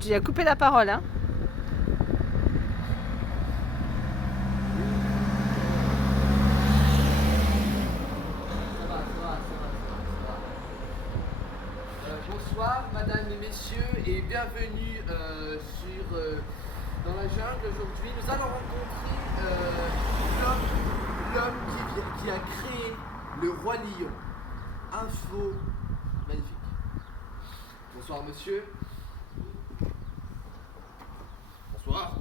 Tu lui as coupé la parole, hein? Bonsoir, mesdames et messieurs, et bienvenue dans la jungle. Aujourd'hui, nous allons rencontrer l'homme qui a créé le roi lion. Info magnifique. Bonsoir, monsieur. Bonsoir.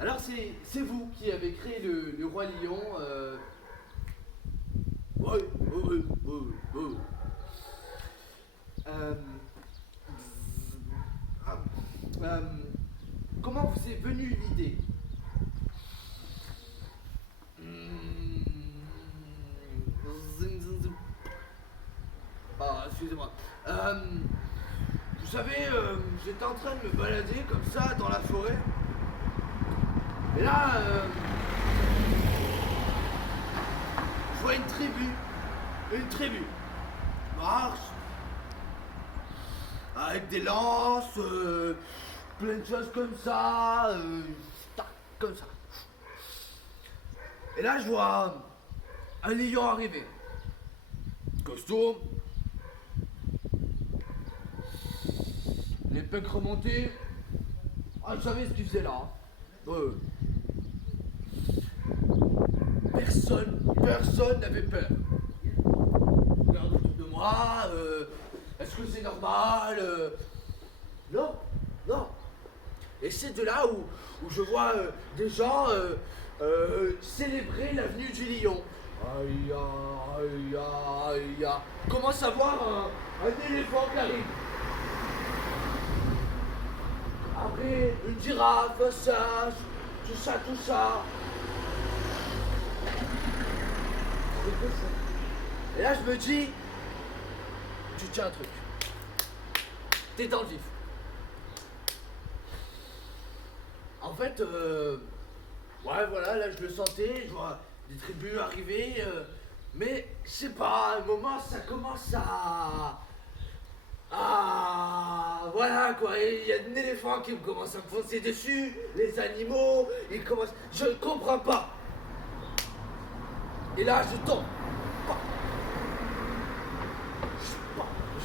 Alors, c'est vous qui avez créé le roi lion. Ouais, ouais, ouais, ouais. Comment vous est venue l'idée? Ah, excusez-moi. Vous savez, j'étais en train de me balader comme ça dans la forêt. Et là, je vois une tribu. Une tribu. Marche. Avec des lances, plein de choses comme ça, tac, comme ça. Et là, je vois un lion arriver. Costaud. Les pecs remontés. Ah, je savais ce qu'il faisait là. Personne n'avait peur. Regarde autour de moi, est-ce que c'est normal? Non, non. Et c'est de là où je vois des gens célébrer la venue du lion. Aïe, aïe, aïe, aïe. Commence à voir un éléphant qui arrive. Après, une girafe, un singe, tout ça, tout ça. Et là, je me dis, tu tiens un truc. T'es dans le vif. En fait, ouais, voilà, là, je le sentais, je vois des tribus arriver, mais je sais pas, à un moment, ça commence voilà quoi, il y a un éléphant qui commence à me foncer dessus, les animaux, ils commencent. Je ne comprends pas. Et là, je tombe.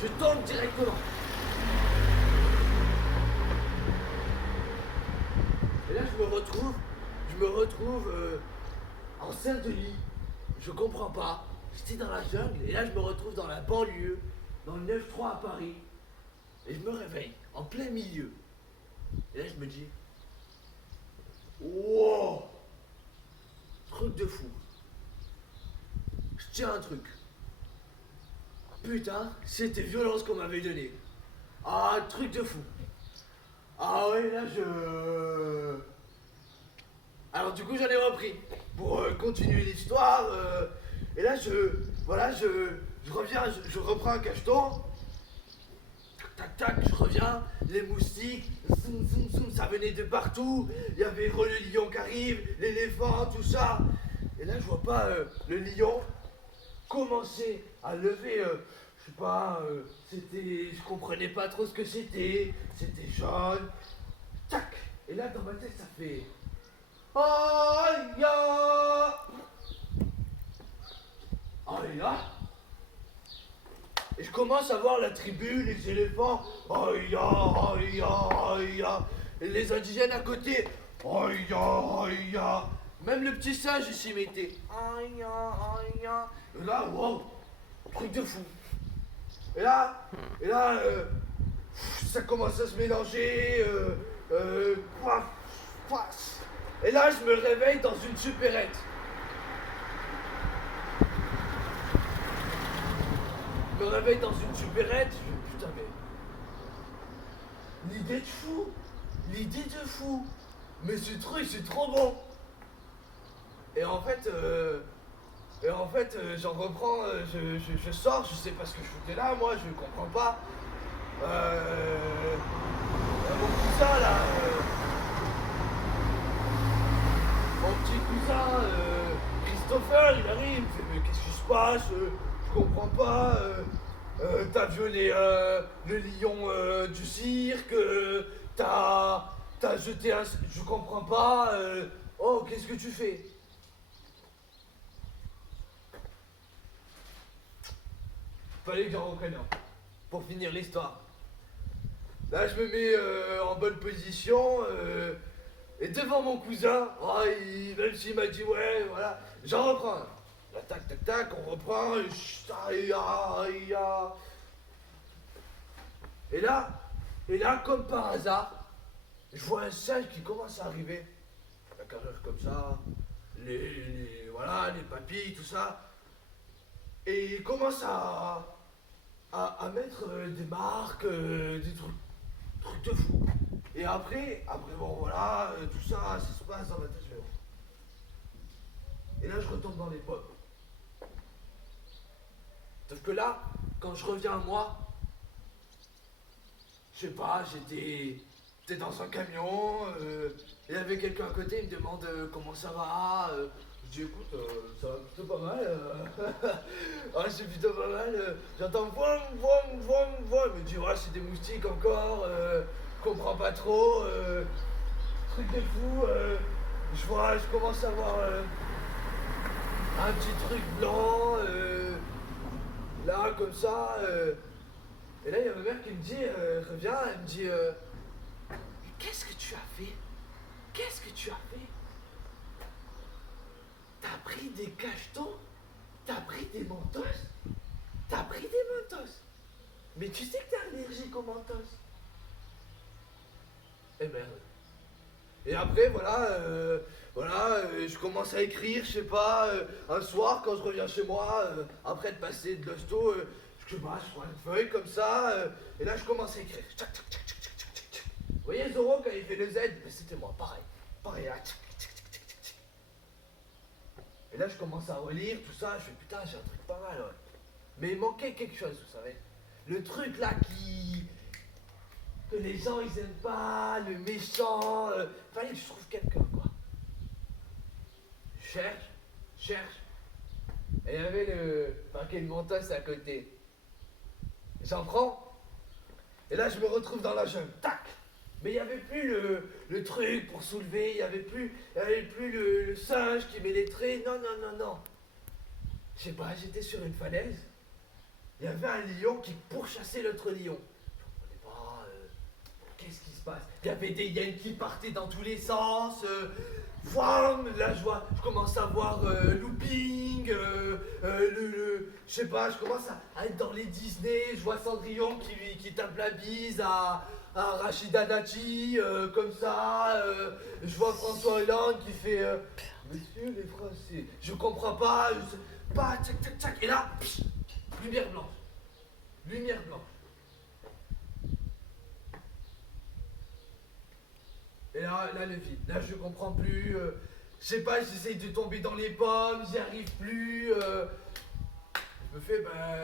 Je tombe directement. Et là, je me retrouve en salle de lit. Je comprends pas. J'étais dans la jungle et là, je me retrouve dans la banlieue, dans le 9-3 à Paris. Et je me réveille en plein milieu. Et là, je me dis, wow, truc de fou. Je tiens un truc. Putain, c'était violent ce qu'on m'avait donné. Ah, truc de fou. Ah ouais, là je... Alors du coup j'en ai repris pour continuer l'histoire. Et là je reviens, je reprends un cacheton. Tac tac tac, je reviens, les moustiques, zoom zoom zoom, ça venait de partout. Il y avait le lion qui arrive, l'éléphant, tout ça. Et là je vois pas le lion commencer à lever, je sais pas, c'était, je comprenais pas trop ce que c'était jaune, tac, et là dans ma tête ça fait, aïe, aïe, et je commence à voir la tribu, les éléphants, aïe, aïe, aïe, et les indigènes à côté, aïe, aïe, même le petit singe il s'y mettait, aïe, aïe, et là, wow, truc de fou. Et là, ça commence à se mélanger. Paf, paf. Et là, je me réveille dans une supérette. Je me réveille dans une supérette. Putain, mais. L'idée de fou. L'idée de fou. Mais ce truc, c'est trop bon. Et en fait, j'en reprends, je sors, je sais pas ce que je foutais là, moi, je comprends pas. Mon cousin là, mon petit cousin Christopher, il arrive, il me fait mais qu'est-ce qui se passe? Je comprends pas. t'as violé le lion du cirque, t'as jeté un... Je comprends pas, oh, qu'est-ce que tu fais? Fallait que j'en reprenne un, pour finir l'histoire. Là, je me mets en bonne position, et devant mon cousin, oh, même s'il m'a dit ouais, voilà, j'en reprends un. Là, tac, tac, tac, on reprend, et Et là, comme par hasard, je vois un singe qui commence à arriver. La carrure comme ça, voilà, les papilles, tout ça. Et il commence à mettre des marques, des trucs de fou. Et après bon voilà, tout ça, ça se passe dans ma tête. Et là, je retombe dans les pommes. Sauf que là, quand je reviens à moi, je sais pas, j'étais dans un camion, il y avait quelqu'un à côté, il me demande comment ça va. Je dis écoute, ça va plutôt pas mal. Ouais, c'est plutôt pas mal. J'entends voim, voim, voim, voim. Il me dit ouais, c'est des moustiques encore, je comprends pas trop, truc de fou. Je commence à voir un petit truc blanc, là, comme ça. Et là, il y a ma mère qui me dit, revient, elle me dit, mais qu'est-ce que tu as fait? Qu'est-ce que tu as fait? T'as pris des cachetons? T'as pris des mentos? T'as pris des mentos? Mais tu sais que t'es allergique aux mentos? Eh merde. Et après, je commence à écrire, je sais pas, un soir quand je reviens chez moi, après être passé de l'hosto, je prends une feuille comme ça, et là je commence à écrire. Tchac, tchac, tchac, tchac, tchac, tchac, tchac. Vous voyez Zoro quand il fait le Z, ben, c'était moi, pareil. Pareil, là. Tchac, tchac, tchac, tchac, tchac. Et là je commence à relire tout ça, je fais putain, j'ai un truc pas mal, ouais. Mais il manquait quelque chose, vous savez. Le truc là que les gens ils aiment pas, le méchant, fallait que je trouve quelqu'un quoi. Je cherche, et il y avait le paquet de mentos à côté. J'en prends, et là je me retrouve dans la jungle, tac. Mais il n'y avait plus le truc pour soulever, il n'y avait plus le singe qui met les traits, non, non, non, non. Je sais pas, j'étais sur une falaise, il y avait un lion qui pourchassait l'autre lion. Je comprenais pas, qu'est-ce qui se passe? Il y avait des hyènes qui partaient dans tous les sens, là je commence à voir looping, je sais pas, je commence à être dans les Disney, je vois Cendrillon qui tape la bise à Rachida Dati, comme ça, je vois François Hollande qui fait Monsieur les Français, je comprends pas, pas, tchac tchac tchac, et là, pff, lumière blanche, lumière blanche. Et là, le vide. Là, je comprends plus. Je sais pas, j'essaye de tomber dans les pommes, j'y arrive plus. Je me fais, bah,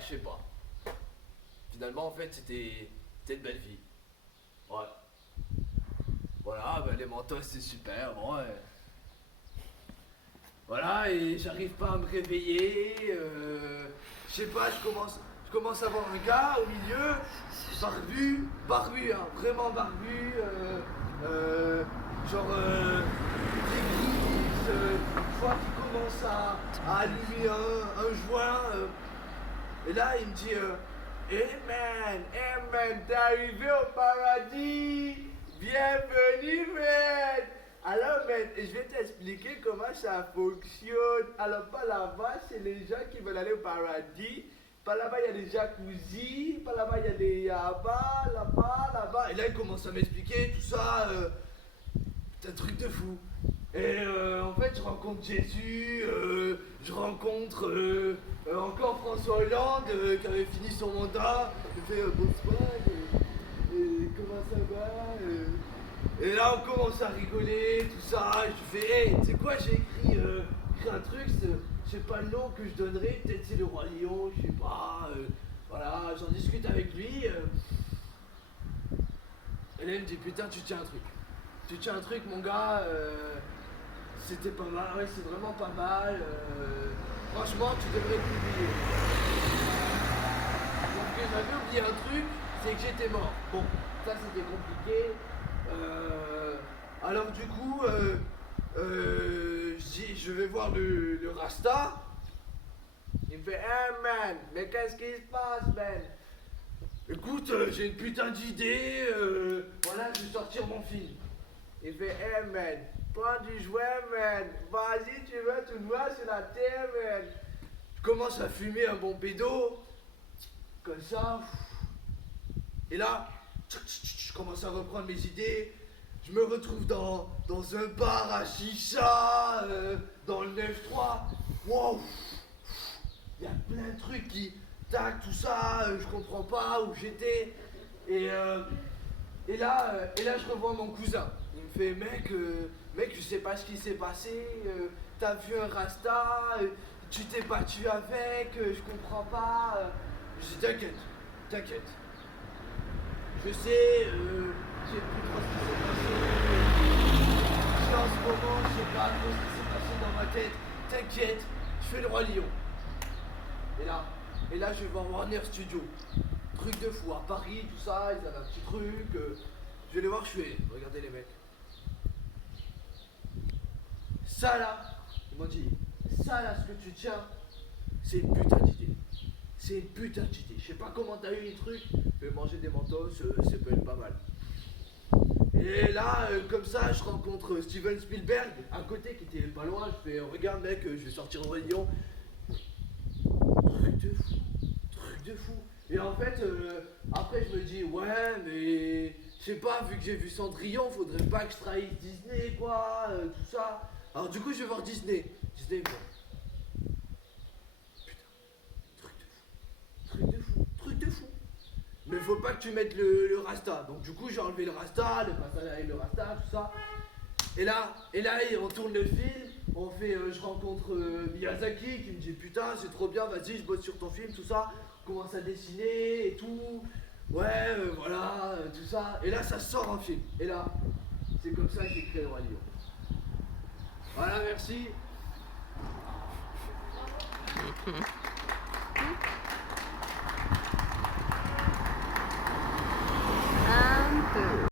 je sais pas. Finalement, en fait, c'était une belle vie. Ouais. Voilà, bah, les mentos, c'est super. Bon, ouais. Voilà, et j'arrive pas à me réveiller. Je sais pas, je commence à voir un gars au milieu, barbu, hein, vraiment barbu, genre des grises, je vois qu'il commence à allumer un joint, et là il me dit hey man, t'es arrivé au paradis, bienvenue man. Alors, man, je vais t'expliquer comment ça fonctionne. Alors, par là-bas, c'est les gens qui veulent aller au paradis. Par là-bas, il y a des jacuzzi. Par là-bas, il y a des yabas. Là-bas. Et là, il commence à m'expliquer tout ça. C'est un truc de fou. Et en fait, je rencontre Jésus. Je rencontre encore François Hollande qui avait fini son mandat. Je fais bonsoir. Comment ça va Et là, on commence à rigoler, tout ça. Et je fais, hey, tu sais quoi, j'ai écrit un truc, je sais pas le nom que je donnerais, peut-être c'est le Roi Lion, je sais pas. Voilà, j'en discute avec lui. Et là, il me dit, putain, tu tiens un truc. Tu tiens un truc, mon gars. C'était pas mal, ouais, c'est vraiment pas mal. Franchement, tu devrais t'oublier. Donc j'avais oublié un truc, c'est que j'étais mort. Bon, ça c'était compliqué. Alors du coup, je vais voir le Rasta. Il me fait, hey man, mais qu'est-ce qui se passe, man? Écoute, j'ai une putain d'idée, voilà, je vais sortir mon film. Il fait, hey man, prends du jouet, man. Vas-y, tu veux, tu le vois sur la terre, man. Je commence à fumer un bon pédo, comme ça. Et là, je commence à reprendre mes idées. Je me retrouve dans un bar à chicha, dans le 9-3. Wow, il y a plein de trucs qui, tac, tout ça, je comprends pas où j'étais. Et là, je revois mon cousin. Il me fait, mec, je sais pas ce qui s'est passé. T'as vu un Rasta, tu t'es battu avec, je comprends pas. Je dis, t'inquiète. Je sais, je sais plus trop ce qui s'est passé. En ce moment, je sais pas trop ce qui s'est passé dans ma tête. T'inquiète, je fais le roi lion. Et là, je vais voir Warner Studio. Truc de fou, à Paris, tout ça, ils avaient un petit truc. Je vais les voir, je fais, regardez les mecs. Ça là, ils m'ont dit, ça là, ce que tu tiens, c'est une putain d'idée. C'est une putain d'idée. Je sais pas comment t'as eu les trucs, je vais manger des mentos, ça peut être pas mal. Et là, comme ça, je rencontre Steven Spielberg, à côté, qui était pas loin. Je fais, regarde mec, je vais sortir au Lyon. Truc de fou. Et en fait, après je me dis, ouais, mais je sais pas, vu que j'ai vu Cendrillon, faudrait pas que je trahisse Disney, quoi, tout ça. Alors du coup, je vais voir Disney. Disney, quoi. Truc de fou. Mais faut pas que tu mettes le Rasta. Donc du coup, j'ai enlevé le Rasta, le passage avec le Rasta, tout ça. Et là, on tourne le film, on fait, je rencontre Miyazaki qui me dit putain c'est trop bien, vas-y je bosse sur ton film, tout ça, on commence à dessiner et tout, ouais voilà, tout ça, et là ça sort en film, et là, c'est comme ça que j'ai créé le Roi Lion. Voilà, merci.